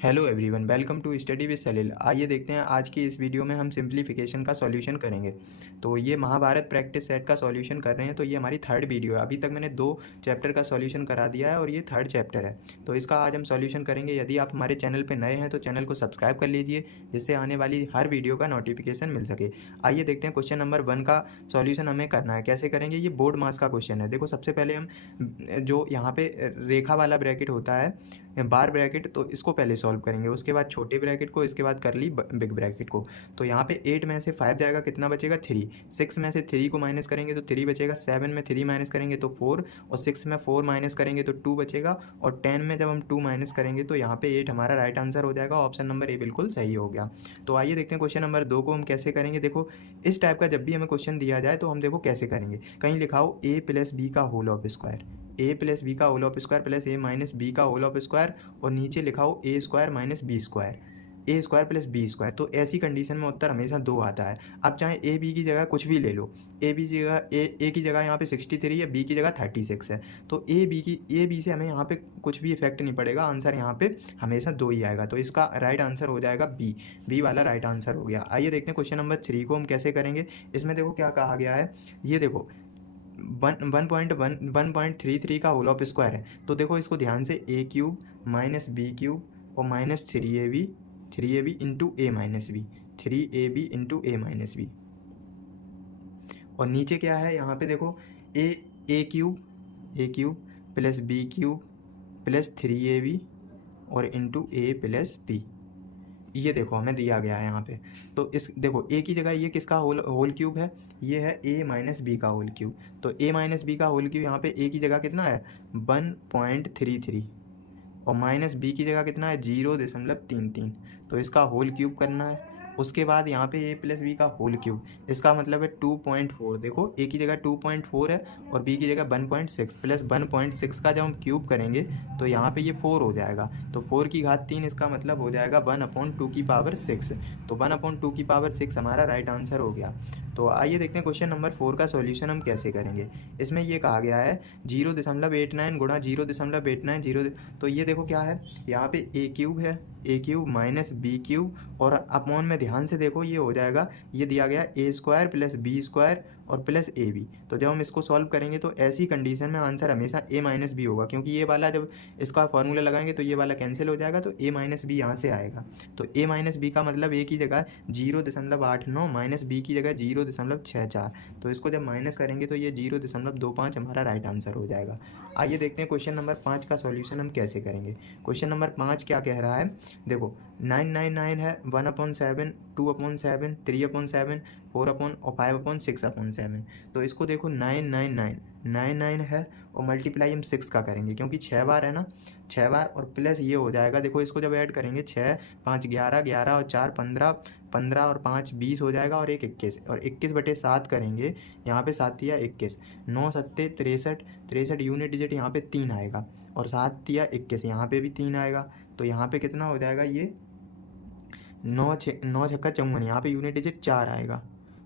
Hello everyone, welcome to study with Salil. आइए देखते हैं आज की इस वीडियो में हम सिंप्लीफिकेशन का सॉल्यूशन करेंगे। तो ये महाभारत प्रैक्टिस सेट का सॉल्यूशन कर रहे हैं। तो ये हमारी थर्ड वीडियो है। अभी तक मैंने 2 चैप्टर का सॉल्यूशन करा दिया है और ये थर्ड चैप्टर है। तो इसका आज हम सॉल्यूशन करेंगे। यदि आप हमारे चैनल पर नए हैं तो चैनल को सब्सक्राइब कर लीजिए, जिससे आने वाली हर वीडियो का नोटिफिकेशन मिल सके। आइए देखते हैं क्वेश्चन नंबर 1 का सॉल्यूशन हमें करना है। कैसे करेंगे? ये बोर्ड मास का क्वेश्चन है। देखो, सबसे पहले हम जो यहाँ पे रेखा वाला ब्रैकेट होता है, बार ब्रैकेट, तो इसको पहले सॉल्व करेंगे। उसके बाद छोटे ब्रैकेट को, इसके बाद कर ली बिग ब्रैकेट को। तो यहाँ पे 8 में से 5 जाएगा, कितना बचेगा? 3। 6 में से 3 को माइनस करेंगे तो 3 बचेगा। 7 में 3 माइनस करेंगे तो 4, और 6 में 4 माइनस करेंगे तो 2 बचेगा। और 10 में जब हम 2 माइनस करेंगे तो यहाँ पे 8 हमारा राइट आंसर हो जाएगा। ऑप्शन नंबर ए बिल्कुल सही हो गया। तो आइए देखते हैं क्वेश्चन नंबर 2 को हम कैसे करेंगे। देखो, इस टाइप का जब भी हमें क्वेश्चन दिया जाए तो हम देखो कैसे करेंगे। कहीं लिखा हो a प्लस बी का whole of square, A plus B का whole of square plus A minus B का होल ऑफ स्क्वायर, और नीचे लिखा हो A square minus B square, A square plus B square. तो ऐसी कंडीशन में उत्तर हमेशा 2 आता है। अब चाहे ए बी की जगह कुछ भी ले लो। ए बी की जगह ए की जगह यहाँ पे 63 है, बी की जगह 36 है। तो ए बी से हमें यहाँ पे कुछ भी इफेक्ट नहीं पड़ेगा। आंसर यहाँ पे हमेशा 2 ही आएगा। तो इसका राइट आंसर हो जाएगा बी वाला राइट आंसर हो गया। आइए देखते हैं क्वेश्चन नंबर 3 को हम कैसे करेंगे। इसमें देखो क्या कहा गया है। ये देखो 1.33 का होल ऑफ स्क्वायर है। तो देखो इसको ध्यान से, A cube minus B cube और minus 3ab into A minus B, 3ab into A minus B. और नीचे क्या है यहाँ पे देखो, A cube plus B cube plus 3ab और इंटू ए प्लस बी। ये देखो हमें दिया गया है यहाँ पे। तो इस देखो, ए की जगह ये किसका होल क्यूब है? ये है ए माइनस बी का होल क्यूब। तो ए माइनस बी का होल क्यूब, यहाँ पे ए की जगह कितना है? 1.33, और माइनस बी की जगह कितना है? 0.33। तो इसका होल क्यूब करना है। उसके बाद यहाँ पे ए प्लस बी का होल क्यूब, इसका मतलब है 2.4। देखो, ए की जगह 2.4 है और बी की जगह 1.6, प्लस 1.6 का जब हम क्यूब करेंगे तो यहाँ पे ये 4 हो जाएगा। तो 4 की घात 3, इसका मतलब हो जाएगा 1/2 तो 1/2 हमारा राइट आंसर हो गया। तो आइए देखते हैं क्वेश्चन नंबर 4 का सॉल्यूशन हम कैसे करेंगे। इसमें ये कहा गया है 0.89 गुणा 0.89 तो ये देखो क्या है, यहाँ पे ए क्यूब माइनस बी क्यूब, और अपॉन में ध्यान से देखो ये हो जाएगा, ये दिया गया ए स्क्वायर प्लस बी स्क्वायर और प्लस ए बी। तो जब हम इसको सॉल्व करेंगे तो ऐसी कंडीशन में आंसर हमेशा ए माइनस बी होगा, क्योंकि ये वाला जब इसका फॉर्मूला लगाएंगे तो ये वाला कैंसिल हो जाएगा, तो ए माइनस बी यहाँ से आएगा। तो ए माइनस बी का मतलब ए की जगह 0.89 माइनस बी की जगह 0.64। तो इसको जब माइनस करेंगे तो ये 0.25 हमारा राइट आंसर हो जाएगा। आइए देखते हैं क्वेश्चन नंबर 5 का सॉल्यूशन हम कैसे करेंगे। क्वेश्चन नंबर 5 क्या कह रहा है? देखो 999 है, 1/7, 2/7, 3/7, 4 और 5/6/7। तो इसको देखो 999 है और मल्टीप्लाई हम 6 का करेंगे, क्योंकि 6 बार है ना, 6 बार, और प्लस ये हो जाएगा। देखो इसको जब ऐड करेंगे 6 5 11, 11 और 4 15, 15 और 5 20 हो जाएगा, और 1 21, और 21/7 करेंगे। यहाँ पे 7 या 21, 9 7 63 यूनिट डिजिट यहाँ पे 3 आएगा, और 7 या 21 यहाँ पे भी 3 आएगा। तो यहाँ पे कितना हो जाएगा? ये 9 छक्का 54, यहाँ पे यूनिट डिजिट 4 आएगा,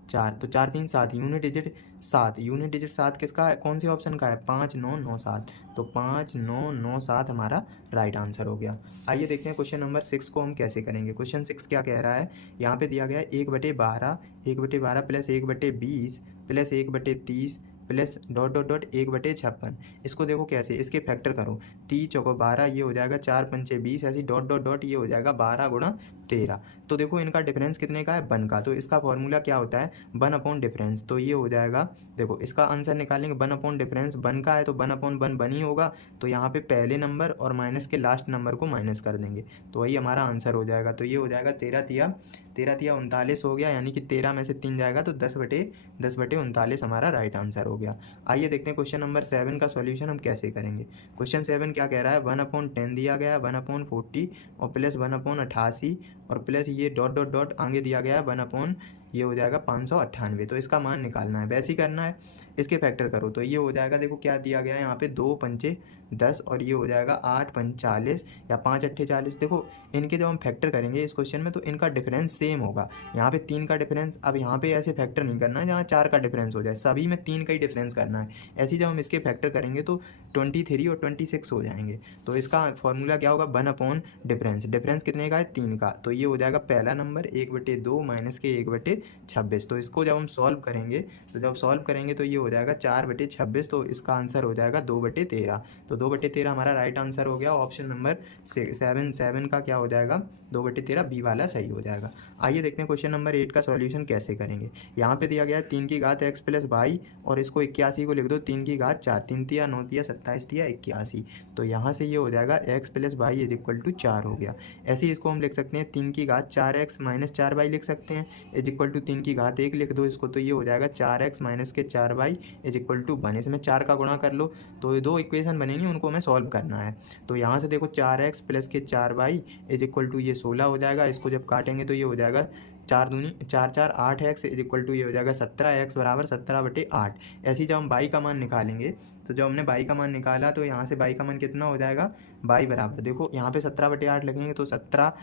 4। तो 4 3 7, यूनिट डिजिट 7, यूनिट डिजिट 7 किसका है? कौन से ऑप्शन का है? 5 9 9 7। तो 5 9 9 7 हमारा राइट आंसर हो गया। आइए देखते हैं क्वेश्चन नंबर 6 को हम कैसे करेंगे। क्वेश्चन 6 क्या कह रहा है? यहाँ पे दिया गया है 1/12 plus 1/20 plus 1/30 plus dot dot dot 1/56। इसको देखो कैसे, इसके फैक्टर करो। 30 चौको 12, ये हो जाएगा 4 पंचे 20, ऐसी डॉट डॉट डॉट ये हो जाएगा 12 गुणा 13। तो देखो इनका डिफरेंस कितने का है? 1 का। तो इसका फॉर्मूला क्या होता है? 1 डिफरेंस। तो ये हो जाएगा, देखो इसका आंसर निकालेंगे 1 डिफरेंस, 1 का है तो 1/1 1 ही होगा। तो यहाँ पे पहले नंबर और माइनस के लास्ट नंबर को माइनस कर देंगे, तो वही हमारा आंसर हो जाएगा। तो ये हो जाएगा 13 × 39 हो गया, यानी कि 13 में से 3 जाएगा तो 10/39 हमारा राइट आंसर हो गया। आइए देखते हैं क्वेश्चन नंबर 7 का सॉल्यूशन हम कैसे करेंगे। क्वेश्चन 7 क्या कह रहा है? 1/10 दिया गया है, 1/40 और प्लस 1/88 और प्लस ये डॉट डॉट डॉट आगे दिया गया है 1/, ये हो जाएगा 598। तो इसका मान निकालना है, वैसे ही करना है, इसके फैक्टर करो तो ये हो जाएगा, देखो क्या दिया गया है यहाँ पे 2 पंचे 10 और ये हो जाएगा 8 पंच 40 या 5 अट्ठे 40। देखो इनके जब हम फैक्टर करेंगे इस क्वेश्चन में तो इनका डिफरेंस सेम होगा। यहाँ पे 3 का डिफरेंस, अब यहाँ पे ऐसे फैक्टर नहीं करना है जहाँ 4 का डिफरेंस हो जाए, सभी में 3 का ही डिफरेंस करना है। ऐसे ही जब हम इसके फैक्टर करेंगे तो 23 और 26 हो जाएंगे। तो इसका फॉर्मूला क्या होगा, 1/, डिफरेंस, डिफरेंस कितने का है 3 का। तो ये हो जाएगा पहला नंबर 1/2 माइनस के 1/26। तो इसको जब हम सॉल्व करेंगे तो जब सॉल्व करेंगे तो ये हो जाएगा 4/26। तो इसका आंसर हो जाएगा 2/13। तो 2/13 हमारा राइट आंसर हो गया। ऑप्शन नंबर 7 का क्या हो जाएगा, 2/13 बी वाला सही हो जाएगा। आइए देखते हैं क्वेश्चन नंबर 8 का सॉल्यूशन कैसे करेंगे। यहाँ पे दिया गया है 3 की घात x प्लस वाई और इसको 81 को लिख दो 3 की घात 4, 3 तिया 9 तिया 27 तिया 81। तो यहाँ से ये हो जाएगा x plus Y is equal to 4 हो गया। ऐसे ही इसको हम लिख सकते हैं 3 की घात 4x माइनस 4y लिख सकते हैं इज इक्वल टू 3 की घात 1 लिख दो इसको, तो ये हो जाएगा 4x माइनस के 4y इज इक्वल टू 1। इसमें 4 का गुणा कर लो तो ये 2 इक्वेशन बनेंगी, उनको हमें सॉल्व करना है। तो यहाँ से देखो 4x प्लस के 4y इज इक्वल टू ये 16 हो जाएगा। इसको जब काटेंगे तो ये हो जाएगा 4 दूनी 4 4 8x इज इक्वल टू ये हो जाएगा 17x बराबर 17/8। ऐसे ही जब हम y का मान निकालेंगे तो जब हमने y का मान निकाला तो यहाँ से y का मान कितना हो जाएगा, y बराबर देखो यहाँ पे 17/8 लगेंगे तो 17,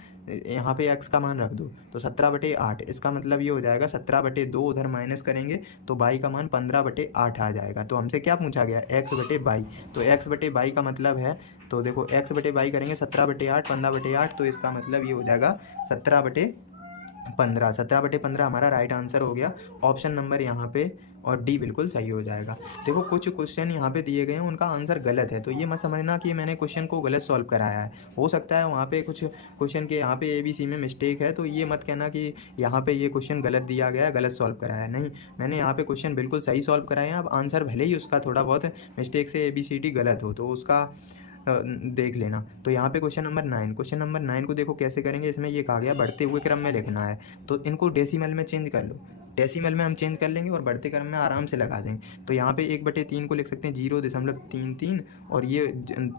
यहाँ पे x का मान रख दो तो 17/8। इसका मतलब ये हो जाएगा 17/2 उधर माइनस करेंगे तो y का मान 15/8 आ जाएगा। तो हमसे क्या पूछा गया, x/y। तो x/y का मतलब है, तो देखो x/y करेंगे 17/8 15/8, तो इसका मतलब ये हो जाएगा 17/15। 17/15 हमारा राइट आंसर हो गया। ऑप्शन नंबर यहाँ पे और डी बिल्कुल सही हो जाएगा। देखो कुछ क्वेश्चन यहाँ पे दिए गए हैं उनका आंसर गलत है, तो ये मत समझना कि मैंने क्वेश्चन को गलत सॉल्व कराया है। हो सकता है वहाँ पे कुछ क्वेश्चन के यहाँ पे ABC में मिस्टेक है, तो ये मत कहना कि यहाँ पे ये क्वेश्चन गलत दिया गया है, गलत सॉल्व कराया है। नहीं, मैंने यहाँ पे क्वेश्चन बिल्कुल सही सॉल्व कराए हैं। अब आंसर भले ही उसका थोड़ा बहुत मिस्टेक से ABCD गलत हो तो उसका देख लेना। तो यहाँ पे क्वेश्चन नंबर 9 को देखो कैसे करेंगे। इसमें ये कहा गया बढ़ते हुए क्रम में लिखना है, तो इनको डेसिमल में चेंज कर लो। डेसिमल में हम चेंज कर लेंगे और बढ़ते क्रम में आराम से लगा देंगे। तो यहाँ पे 1/3 को लिख सकते हैं 0.33 और ये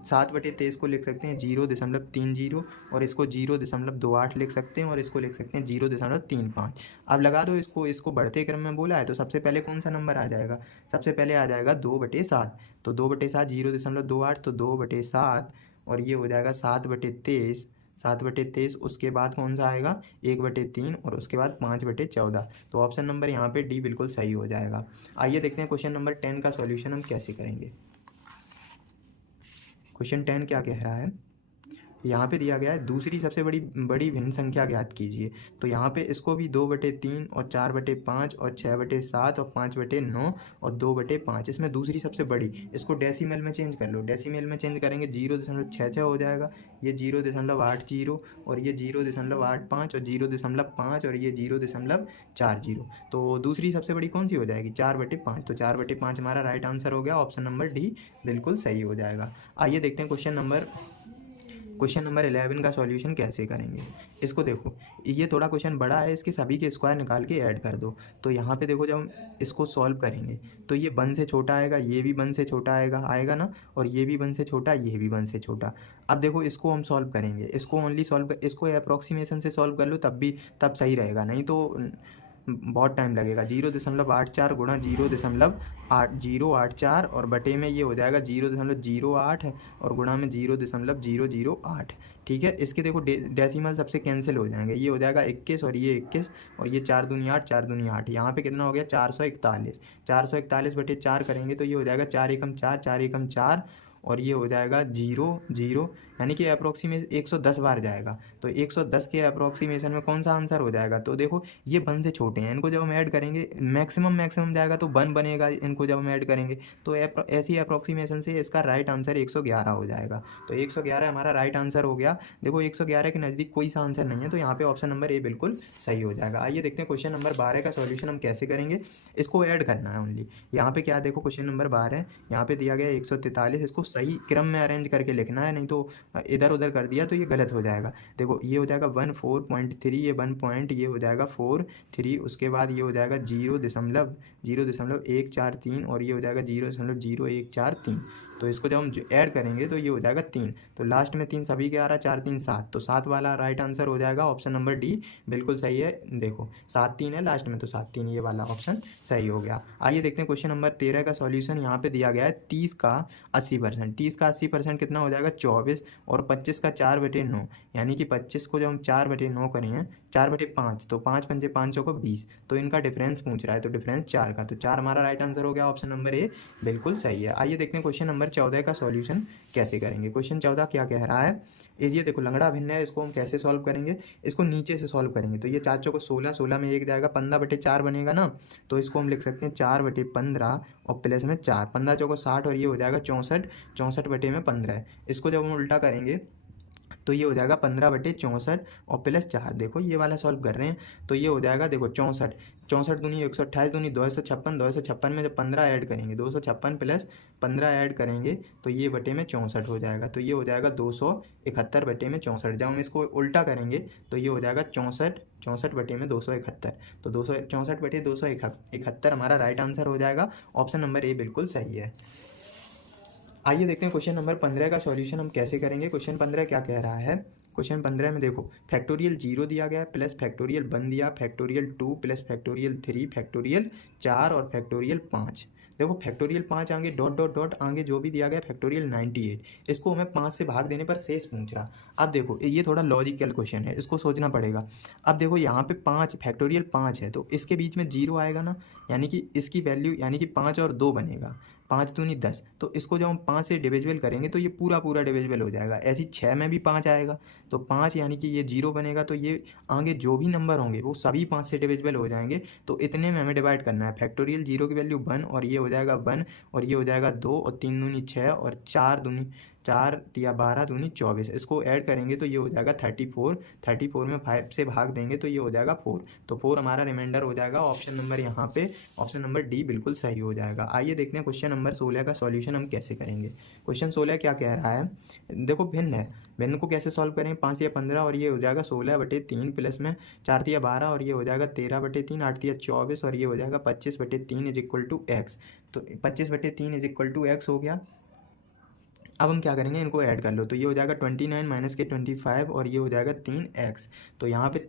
7/23 को लिख सकते हैं 0.30 और इसको 0.28 लिख सकते हैं और इसको लिख सकते हैं 0.35। अब लगा दो इसको बढ़ते क्रम में बोला है तो सबसे पहले कौन सा नंबर आ जाएगा, सबसे पहले आ जाएगा 2/7। तो 2/7 0.28 तो 2/7 और ये हो जाएगा 7/23। 7/23 उसके बाद कौन सा आएगा 1/3 और उसके बाद 5/14। तो ऑप्शन नंबर यहाँ पे डी बिल्कुल सही हो जाएगा। आइए देखते हैं क्वेश्चन नंबर 10 का सॉल्यूशन हम कैसे करेंगे। क्वेश्चन 10 क्या कह रहा है, यहाँ पे दिया गया है दूसरी सबसे बड़ी भिन्न संख्या ज्ञात कीजिए। तो यहाँ पे इसको भी 2/3 और 4/5 और 6/7 और 5/9 और 2/5, इसमें दूसरी सबसे बड़ी, इसको डेसिमल में चेंज कर लो। डेसिमल में चेंज करेंगे 0.66 हो जाएगा, ये 0.80 और ये 0.85 और 0.5 और ये 0.40। तो दूसरी सबसे बड़ी कौन सी हो जाएगी 4/5। तो 4/5 हमारा राइट आंसर हो गया। ऑप्शन नंबर डी बिल्कुल सही हो जाएगा। आइए देखते हैं क्वेश्चन नंबर 11 का सॉल्यूशन कैसे करेंगे। इसको देखो ये थोड़ा क्वेश्चन बड़ा है, इसके सभी के स्क्वायर निकाल के ऐड कर दो। तो यहाँ पे देखो जब हम इसको सॉल्व करेंगे तो ये 1 से छोटा आएगा, ये भी 1 से छोटा आएगा ना, और ये भी 1 से छोटा, ये भी 1 से छोटा। अब देखो इसको हम सॉल्व करेंगे, इसको अप्रॉक्सीमेशन से सॉल्व कर लो तब सही रहेगा, नहीं तो बहुत टाइम लगेगा। 0.84 गुणा 0.8084 और बटे में ये हो जाएगा 0.08 और गुणा में 0.008। ठीक है, इसके देखो डेसिमल सबसे कैंसिल हो जाएंगे, ये हो जाएगा 21 और ये 21 और ये 4 दूनी 8 4 दूनी 8। यहाँ पे कितना हो गया 441। 441/4 करेंगे तो ये हो जाएगा 4 एकम 4 4 एकम 4 और ये हो जाएगा 0 0, यानी कि अप्रोक्सीमेट 110 बार जाएगा। तो 110 के अप्रोक्सीमेशन में कौन सा आंसर हो जाएगा, तो देखो ये 1 से छोटे हैं, इनको जब हम ऐड करेंगे मैक्सिमम जाएगा तो 1 बनेगा, इनको जब हम ऐड करेंगे तो ऐसी अप्रोक्सीमेशन से इसका राइट आंसर 111 हो जाएगा। तो 111 हमारा राइट आंसर हो गया। देखो 111 के नज़दीक कोई सा आंसर नहीं है, तो यहाँ पे ऑप्शन नंबर ए बिल्कुल सही हो जाएगा। आइए देखते हैं क्वेश्चन नंबर 12 का सॉल्यूशन हम कैसे करेंगे। इसको ऐड करना है ओनली। यहाँ पे क्या देखो क्वेश्चन नंबर 12 यहाँ पे दिया गया 143, इसको सही क्रम में अरेंज करके लिखना है, नहीं तो इधर उधर कर दिया तो ये गलत हो जाएगा। देखो ये हो जाएगा 14.3, ये 1 पॉइंट, ये हो जाएगा 4.3, उसके बाद ये हो जाएगा 0.0143 और ये हो जाएगा 0.0143। तो इसको जब हम ऐड करेंगे तो ये हो जाएगा 3, तो लास्ट में 3 सभी के आ रहा है, 4 3 7, तो 7 वाला राइट आंसर हो जाएगा ऑप्शन नंबर डी, बिल्कुल सही है। देखो 7 3 है लास्ट में, तो 7 3 ये वाला ऑप्शन सही हो गया। आइए देखते हैं क्वेश्चन नंबर 13 का सॉल्यूशन। यहाँ पे दिया गया है 30 का 80%, 30 का 80% कितना हो जाएगा 24, और 25 का 4/9, यानी कि 25 को जब हम 4/9 करें 4/5, तो 5 पंजे 5 चौको 20, तो इनका डिफरेंस पूछ रहा है, तो डिफरेंस 4 का, तो 4 हमारा राइट आंसर हो गया, ऑप्शन नंबर ए बिल्कुल सही है। आइए देखते हैं क्वेश्चन नंबर 14 का सॉल्यूशन कैसे करेंगे। क्वेश्चन 14 क्या कह रहा है, ये देखो लंगड़ा भिन्न है, इसको हम कैसे सॉल्व करेंगे, इसको नीचे से सॉल्व करेंगे। तो ये 4 चौको 16, 16 में 1 जाएगा, 15/4 बनेगा ना, तो इसको हम लिख सकते हैं 4/15 और प्लस में 4, 15 चौको 60, और ये हो जाएगा 64, 64/15 है। इसको जब हम उल्टा करेंगे तो ये हो जाएगा 15/64 और प्लस 4, देखो ये वाला सॉल्व कर रहे हैं, तो ये हो जाएगा देखो 64, 64 दूनी 128, दूनी 256, 256 में जब 15 ऐड करेंगे 256 प्लस 15 ऐड करेंगे तो ये बटे में 64 हो जाएगा, तो ये हो जाएगा 271/64। जब हम इसको उल्टा करेंगे तो ये हो जाएगा 64, 64/271, तो 264/271 हमारा राइट आंसर हो जाएगा, ऑप्शन नंबर ए बिल्कुल सही है। आइए देखते हैं क्वेश्चन नंबर 15 का सॉल्यूशन हम कैसे करेंगे। क्वेश्चन 15 क्या कह रहा है, क्वेश्चन 15 में देखो फैक्टोरियल 0 दिया गया है, प्लस फैक्टोरियल 1 दिया, फैक्टोरियल 2 प्लस फैक्टोरियल 3, फैक्टोरियल 4 और फैक्टोरियल 5। देखो फैक्टोरियल 5 आगे डॉट डॉट डॉट आगे जो भी दिया गया फैक्टोरियल 98, इसको हमें 5 से भाग देने पर शेष पूछ रहा। अब देखो ये थोड़ा लॉजिकल क्वेश्चन है, इसको सोचना पड़ेगा। अब देखो यहाँ पे 5 फैक्टोरियल 5 है, तो इसके बीच में 0 आएगा ना, यानी कि इसकी वैल्यू यानी कि 5 और 2 बनेगा, 5 दूनी 10, तो इसको जब हम 5 से डिविजिबल करेंगे तो ये पूरा पूरा डिविजिबल हो जाएगा। ऐसी 6 में भी 5 आएगा, तो 5 यानी कि ये 0 बनेगा, तो ये आगे जो भी नंबर होंगे वो सभी 5 से डिविजिबल हो जाएंगे, तो इतने में हमें डिवाइड करना है। फैक्टोरियल 0 की वैल्यू 1, और ये हो जाएगा 1, और ये हो जाएगा 2, और 3 दूनी 6, और 4 दूनी 4 या 12 दूनी 24, इसको ऐड करेंगे तो ये हो जाएगा 34, 34 में 5 से भाग देंगे तो ये हो जाएगा 4, तो 4 हमारा रिमाइंडर हो जाएगा, ऑप्शन नंबर यहाँ पे ऑप्शन नंबर डी बिल्कुल सही हो जाएगा। आइए देखते हैं क्वेश्चन नंबर 16 का सॉल्यूशन हम कैसे करेंगे। क्वेश्चन 16 क्या कह रहा है, देखो भिन्न है, भिन्न को कैसे सॉल्व करेंगे, 5 या 15, और ये हो जाएगा 16/3 प्लस में 4 या 12, और ये हो जाएगा 13/3, 8 या 24, और ये हो जाएगा 25/3 इज इक्वल टू एक्स, तो 25/3 इज इक्वल टू एक्स हो गया। अब हम क्या करेंगे, इनको ऐड कर लो, तो ये हो जाएगा 29 माइनस के 25, और ये हो जाएगा 3x, तो यहाँ पे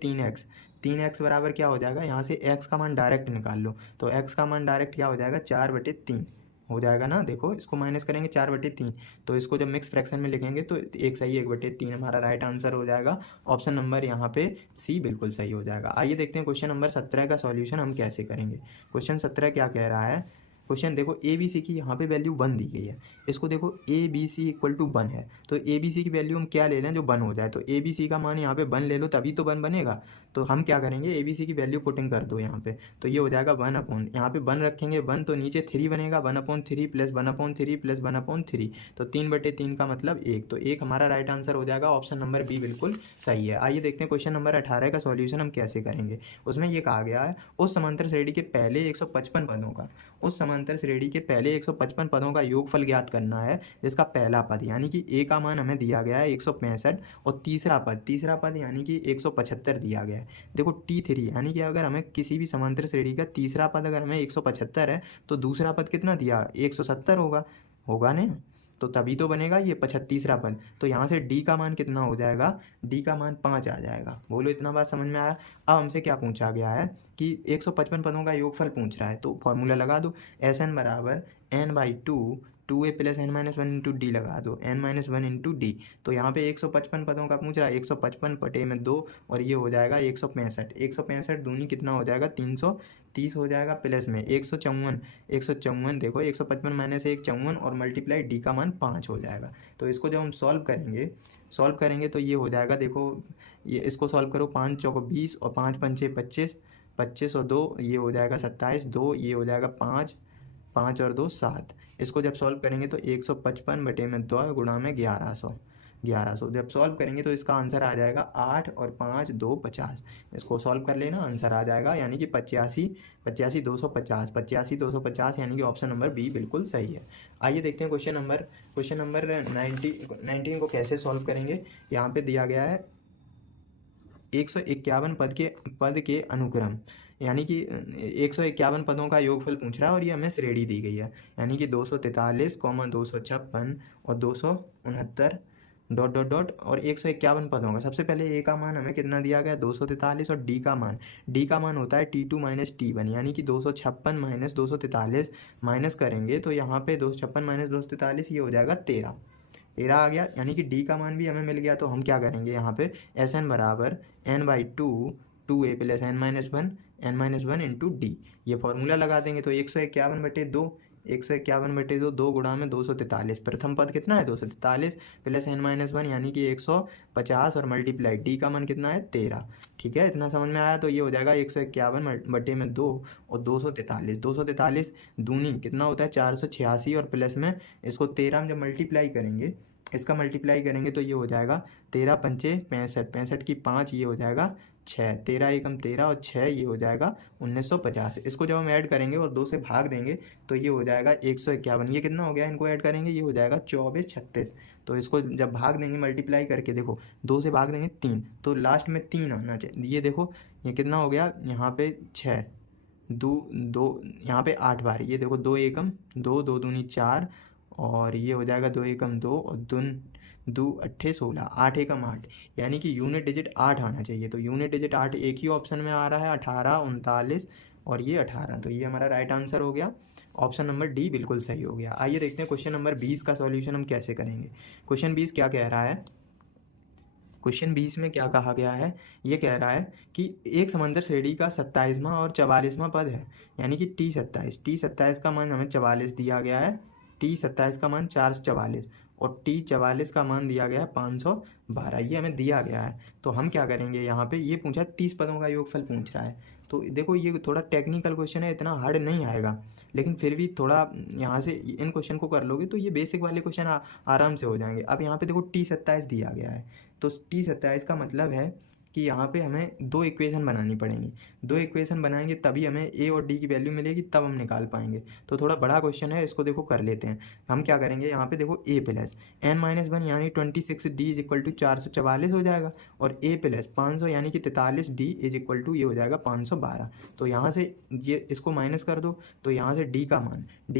3x बराबर क्या हो जाएगा, यहाँ से x का मान डायरेक्ट निकाल लो, तो x का मान डायरेक्ट क्या हो जाएगा 4/3 हो जाएगा ना। देखो इसको माइनस करेंगे 4/3, तो इसको जब मिक्स फ्रैक्शन में लिखेंगे तो 1 सही 1/3 हमारा राइट आंसर हो जाएगा, ऑप्शन नंबर यहाँ पे सी बिल्कुल सही हो जाएगा। आइए देखते हैं क्वेश्चन नंबर 17 का सॉल्यूशन हम कैसे करेंगे। क्वेश्चन 17 क्या कह रहा है, क्वेश्चन देखो ए बी सी की यहाँ पे वैल्यू 1 दी गई है, इसको देखो A B C equal to 1 है, तो ए बी सी की वैल्यू हम क्या ले लें जो 1 हो जाए, तो ए बी सी का मान यहाँ पे 1 ले लो तभी तो 1 बनेगा, तो हम क्या करेंगे ए बी सी की वैल्यू पुटिंग कर दो यहाँ पे, तो ये हो जाएगा 1 यहाँ पे 1 रखेंगे 1, तो नीचे 3 बनेगा 1/3 प्लस 1/3 प्लस 1/3, तो 3/3 का मतलब 1, तो 1 हमारा राइट आंसर हो जाएगा, ऑप्शन नंबर बी बिल्कुल सही है। आइए देखते हैं क्वेश्चन नंबर 18 का सॉल्यूशन हम कैसे करेंगे। उसमें ये कहा गया है उस समांतर श्रेणी के पहले 155 पदों का, उस समांतर श्रेणी के पहले 155 पदों का योगफल ज्ञात करना है, जिसका पहला पद यानी कि ए का मान हमें दिया गया है 165, और तीसरा पद यानी कि 175 दिया गया है। देखो T3 यानी कि अगर हमें किसी भी समांतर श्रेणी का तीसरा पद अगर हमें 175 है तो दूसरा पद कितना दिया 170 होगा नहीं, तो तभी तो बनेगा ये 35वां पद, तो यहाँ से डी का मान कितना हो जाएगा, डी का मान 5 आ जाएगा। बोलो इतना बात समझ में आया। अब हमसे क्या पूछा गया है कि 155 पदों का योगफल पूछ रहा है, तो फॉर्मूला लगा दो, SN बराबर n/2 2a plus n minus 1 into D लगा दो, n माइनस 1 इंटू डी, तो यहाँ पे 155 पदों का पूछ रहा है, 155 बटे में 2, और ये हो जाएगा 165, 165 दूनी कितना हो जाएगा 330 हो जाएगा, प्लस में 154 देखो 155 माइनस 1 54, और मल्टीप्लाई डी का मान 5 हो जाएगा। तो इसको जब हम सॉल्व करेंगे तो ये हो जाएगा, देखो ये इसको सॉल्व करो, 5 चौको 20 और 5 पंचे 25, 25 और 2 ये हो जाएगा 27, 2 ये हो जाएगा 5, 5 और 2 7, इसको जब सॉल्व करेंगे तो 155 बटे में 2 गुणा में 1100 जब सॉल्व करेंगे तो इसका आंसर आ जाएगा 8 और 5 2 50, इसको सॉल्व कर लेना आंसर आ जाएगा, यानी कि 85 250 यानी कि ऑप्शन नंबर बी बिल्कुल सही है। आइए देखते हैं क्वेश्चन नंबर 19 को कैसे सॉल्व करेंगे। यहाँ पे दिया गया है 151 पद के अनुक्रम, यानी कि 151 पदों का योगफल पूछ रहा है और ये हमें श्रेणी दी गई है, यानी कि 243, 256 और 269 डॉट डॉट डॉट और 151 पदों का। सबसे पहले ए का मान हमें कितना दिया गया 243 और डी का मान होता है T2 माइनस T1, यानी कि 256 माइनस 243 माइनस करेंगे तो यहाँ पे 256 माइनस 243 ये हो जाएगा 13 आ गया, यानी कि डी का मान भी हमें मिल गया। तो हम क्या करेंगे यहाँ पे SN बराबर n/2 2a plus n-1 into D, ये फॉर्मूला लगा देंगे। तो 151/2 2 गुणा में 243, प्रथम पद कितना है 243 प्लस n-1 यानी कि 150 और मल्टीप्लाई डी का मान कितना है 13। ठीक है, इतना समझ में आया। तो ये हो जाएगा 151/2 और 243 दूनी कितना होता है 486 और प्लस में इसको 13 में जब मल्टीप्लाई करेंगे, इसका मल्टीप्लाई करेंगे तो ये हो जाएगा 13 पंचे 65, 65 की 5 ये हो जाएगा 6, 13 एकम 13 और 6 ये हो जाएगा 1950। इसको जब हम ऐड करेंगे और 2 से भाग देंगे तो ये हो जाएगा 151। ये कितना हो गया, इनको ऐड करेंगे ये हो जाएगा 24 36। तो इसको जब भाग देंगे मल्टीप्लाई करके, देखो 2 से भाग देंगे 3, तो लास्ट में 3 आना चाहिए। ये देखो ये कितना हो गया, यहाँ पे 6 दो यहाँ पे 8 बार, ये देखो 2 एकम 2 2 दूनी 4 और ये हो जाएगा 2 एकम 2 और 2 अट्ठे 16 8 एकम 8, यानी कि यूनिट डिजिट 8 आना चाहिए। तो यूनिट डिजिट 8 एक ही ऑप्शन में आ रहा है 18 39 और ये 18। तो ये हमारा राइट आंसर हो गया, ऑप्शन नंबर डी बिल्कुल सही हो गया। आइए देखते हैं क्वेश्चन नंबर 20 का सॉल्यूशन हम कैसे करेंगे। क्वेश्चन 20 क्या कह रहा है, क्वेश्चन 20 में क्या कहा गया है, ये कह रहा है कि एक समंदर श्रेणी का 27वां और 44वां पद है, यानी कि T27 का मान हमें 44 दिया गया है, T27 का मान 444 और T44 का मान दिया गया है 512, ये हमें दिया गया है। तो हम क्या करेंगे, यहाँ पे ये पूछा 30 पदों का योगफल पूछ रहा है। तो देखो ये थोड़ा टेक्निकल क्वेश्चन है, इतना हार्ड नहीं आएगा, लेकिन फिर भी थोड़ा यहाँ से इन क्वेश्चन को कर लोगे तो ये बेसिक वाले क्वेश्चन आराम से हो जाएंगे। अब यहाँ पे देखो T27 दिया गया है, तो T27 का मतलब है कि यहाँ पे हमें 2 इक्वेशन बनानी पड़ेंगी, 2 इक्वेशन बनाएंगे तभी हमें ए और डी की वैल्यू मिलेगी, तब हम निकाल पाएंगे। तो थोड़ा बड़ा क्वेश्चन है, इसको देखो कर लेते हैं। हम क्या करेंगे, यहाँ पे देखो a प्लस n-1 यानी 26d इज इक्वल टू 444 हो जाएगा, और a प्लस 500 यानी कि 43d इज इक्वल टू ये हो जाएगा 512। तो यहाँ से ये इसको माइनस कर दो, तो यहाँ से d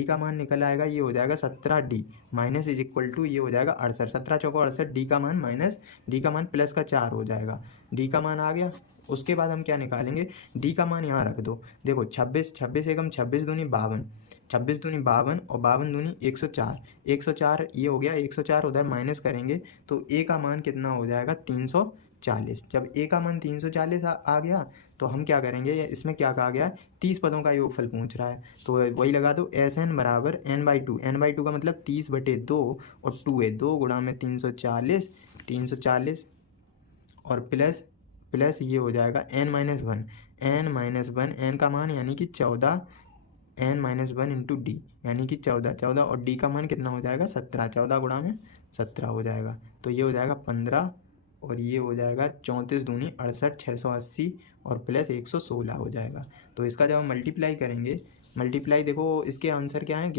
का मान निकल आएगा, ये हो जाएगा 17d minus is equal to ये हो जाएगा 68, 17 चौको 68, डी का मान माइनस डी का मान प्लस का 4 हो जाएगा, डी का मान आ गया। उसके बाद हम क्या निकालेंगे, डी का मान यहाँ रख दो, देखो 26 एकम 26 दूनी 52, 26 दूनी 52 और 52 दूनी 104 ये हो गया 104, उधर माइनस करेंगे तो ए का मान कितना हो जाएगा 340। जब ए का मान 340 आ गया तो हम क्या करेंगे, इसमें क्या कहा गया 30 पदों का योगफल पूछ रहा है, तो वही लगा दो SN बराबर n/2 का मतलब 30/2 और 2a 2 गुणा में 340 और प्लस ये हो जाएगा n-1 n का मान यानी कि 14 n-1 इंटू डी यानी कि 14 और डी का मान कितना हो जाएगा 17, 14 गुणा में 17 हो जाएगा, तो ये हो जाएगा 15 और ये हो जाएगा 34 दूनी 68 680 और प्लस 116 हो जाएगा। तो इसका जब हम मल्टीप्लाई करेंगे, मल्टीप्लाई देखो इसके आंसर क्या है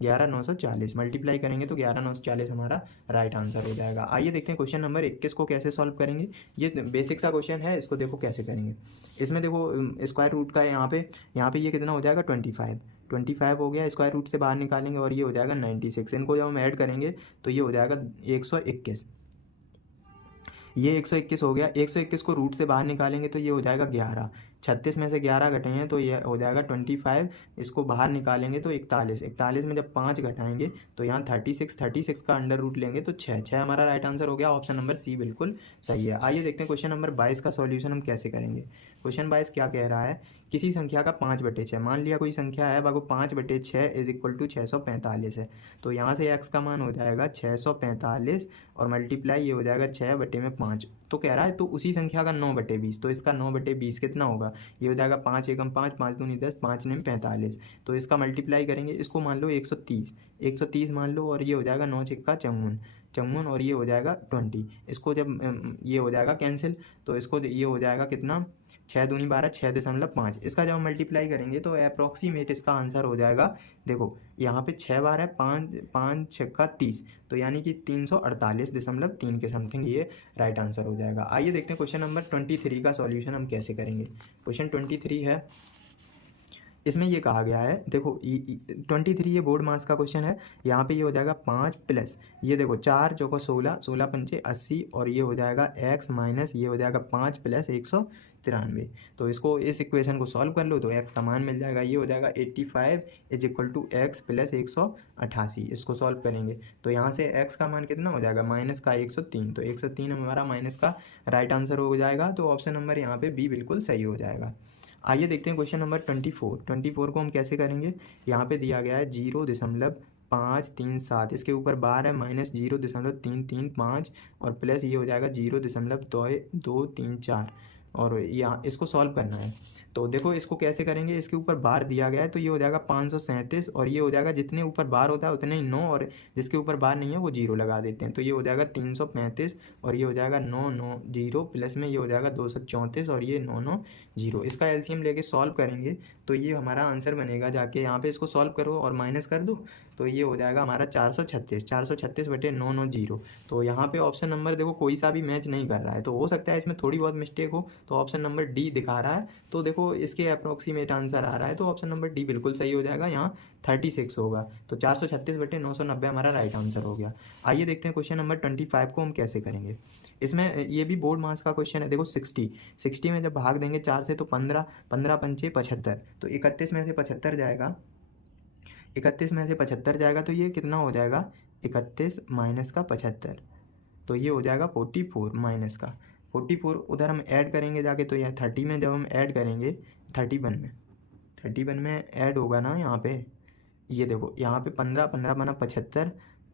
11 940, मल्टीप्लाई करेंगे तो 11 940 हमारा राइट आंसर हो जाएगा। आइए देखते हैं क्वेश्चन नंबर 21 को कैसे सॉल्व करेंगे। ये बेसिक सा क्वेश्चन है, इसको देखो कैसे करेंगे। इसमें देखो स्क्वायर रूट का यहाँ पे ये कितना हो जाएगा 25 हो गया, स्क्वायर रूट से बाहर निकालेंगे और ये हो जाएगा 96। इनको जब हम ऐड करेंगे तो ये हो जाएगा 121, ये 121 हो गया। 121 को रूट से बाहर निकालेंगे तो ये हो जाएगा 11, 36 में से 11 घटाएंगे तो ये हो जाएगा 25, इसको बाहर निकालेंगे तो 41 में जब 5 घटाएंगे तो यहाँ 36 का अंडर रूट लेंगे तो 6 हमारा राइट आंसर हो गया, ऑप्शन नंबर सी बिल्कुल सही है। आइए देखते हैं क्वेश्चन नंबर 22 का सॉल्यूशन हम कैसे करेंगे। क्वेश्चन 22 क्या कह रहा है, किसी संख्या का 5/6, मान लिया कोई संख्या है वो 5/6 इज इक्वल टू 645 है, तो यहाँ से x का मान हो जाएगा 645 और मल्टीप्लाई ये हो जाएगा 6/5। तो कह रहा है तो उसी संख्या का 9/20, तो इसका 9/20 कितना होगा, ये हो जाएगा 5 एकम 5, 5 दूनी 10, 5 नेम 45। तो इसका मल्टीप्लाई करेंगे, इसको मान लो 130 मान लो और ये हो जाएगा 9 छक्का 54, 54 और ये हो जाएगा 20। इसको जब ये हो जाएगा कैंसिल तो इसको ये हो जाएगा कितना 6 दूनी 12 6.5। इसका जब मल्टीप्लाई करेंगे तो अप्रॉक्सीमेट इसका आंसर हो जाएगा। देखो यहाँ पे 6 बार है 5 5 6 30 तो यानी कि 348.3 के समथिंग ये राइट आंसर हो जाएगा। आइए देखते हैं क्वेश्चन नंबर 23 का सॉल्यूशन हम कैसे करेंगे। क्वेश्चन 23 है, इसमें ये कहा गया है, देखो 23 ये बोर्ड मास का क्वेश्चन है। यहाँ पे ये हो जाएगा 5 प्लस ये देखो 4 चौको 16 16 पंचे 80 और ये हो जाएगा x माइनस ये हो जाएगा 5 प्लस 193। तो इसको इस इक्वेशन को सॉल्व कर लो तो x का मान मिल जाएगा। ये हो जाएगा 85 is equal to x plus 188। इसको सॉल्व करेंगे तो यहाँ से x का मान कितना हो जाएगा माइनस का 103। तो 103 हमारा माइनस का राइट आंसर हो जाएगा। तो ऑप्शन नंबर यहाँ पे बी बिल्कुल सही हो जाएगा। आइए देखते हैं क्वेश्चन नंबर 24 को हम कैसे करेंगे। यहाँ पे दिया गया है 0.537 इसके ऊपर बार है माइनस 0.335 और प्लस ये हो जाएगा 0.2234 और यहाँ इसको सॉल्व करना है। तो देखो इसको कैसे करेंगे, इसके ऊपर बार दिया गया है तो ये हो जाएगा 537 और ये हो जाएगा जितने ऊपर बार होता है उतने ही 9 और जिसके ऊपर बार नहीं है वो 0 लगा देते हैं। तो ये हो जाएगा 335 और ये हो जाएगा 990 प्लस में ये हो जाएगा 234 और ये 990। इसका एलसीएम लेके सॉल्व करेंगे तो ये हमारा आंसर बनेगा। जाके यहाँ पे इसको सॉल्व करो और माइनस कर दो तो ये हो जाएगा हमारा 436 बटे 990। तो यहाँ पे ऑप्शन नंबर देखो कोई सा भी मैच नहीं कर रहा है, तो हो सकता है इसमें थोड़ी बहुत मिस्टेक हो। तो ऑप्शन नंबर डी दिखा रहा है तो देखो इसके अप्रॉक्सीमेट आंसर आ रहा है तो ऑप्शन नंबर डी बिल्कुल सही हो जाएगा। यहाँ 36 होगा तो 436 बटे 990 हमारा राइट आंसर हो गया। आइए देखते हैं क्वेश्चन नंबर 25 को हम कैसे करेंगे। इसमें ये भी बोर्ड मास का क्वेश्चन है। देखो 60 में जब भाग देंगे 4 से तो 15 15 पंचे 75 तो 31 में से 75 जाएगा। 31 में से 75 जाएगा तो ये कितना हो जाएगा 31 माइनस का 75 तो ये हो जाएगा 44 माइनस का 44 उधर हम ऐड करेंगे जाके तो यह 30 में जब हम ऐड करेंगे 31 में ऐड होगा ना। यहाँ पे ये देखो यहाँ पे 15 15 बना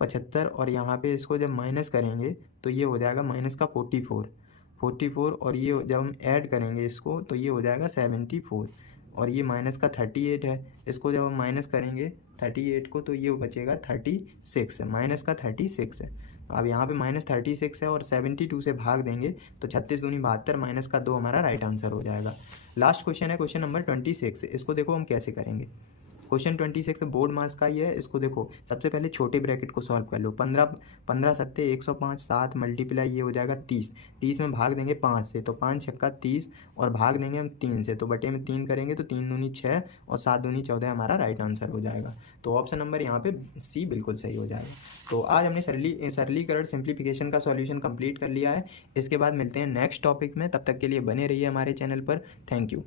75 और यहाँ पे इसको जब माइनस करेंगे तो ये हो जाएगा माइनस का 44 और ये जब हम ऐड करेंगे इसको तो ये हो जाएगा 74 और ये माइनस का 38 है। इसको जब हम माइनस करेंगे 38 को तो ये बचेगा 36 माइनस का 36 है। अब यहाँ पे माइनस 36 है और 72 से भाग देंगे तो 36 दूनी 72 माइनस का 2 हमारा राइट आंसर हो जाएगा। लास्ट क्वेश्चन है क्वेश्चन नंबर 26। इसको देखो हम कैसे करेंगे। क्वेश्चन 26 बोर्ड मास का ही है। इसको देखो सबसे पहले छोटे ब्रैकेट को सॉल्व कर लो। 15 सत्ते 105 7 मल्टीप्लाई ये हो जाएगा 30 में भाग देंगे 5 से तो 5 छक्का 30 और भाग देंगे हम 3 से तो बटे में 3 करेंगे तो 3 दूनी 6 और 7 दूनी 14 हमारा राइट आंसर हो जाएगा। तो ऑप्शन नंबर यहाँ पे सी बिल्कुल सही हो जाएगा। तो आज हमने सरलीकरण सिंप्लीफिकेशन का सॉल्यूशन कंप्लीट कर लिया है। इसके बाद मिलते हैं नेक्स्ट टॉपिक में, तब तक के लिए बने रहिए हमारे चैनल पर। Thank you.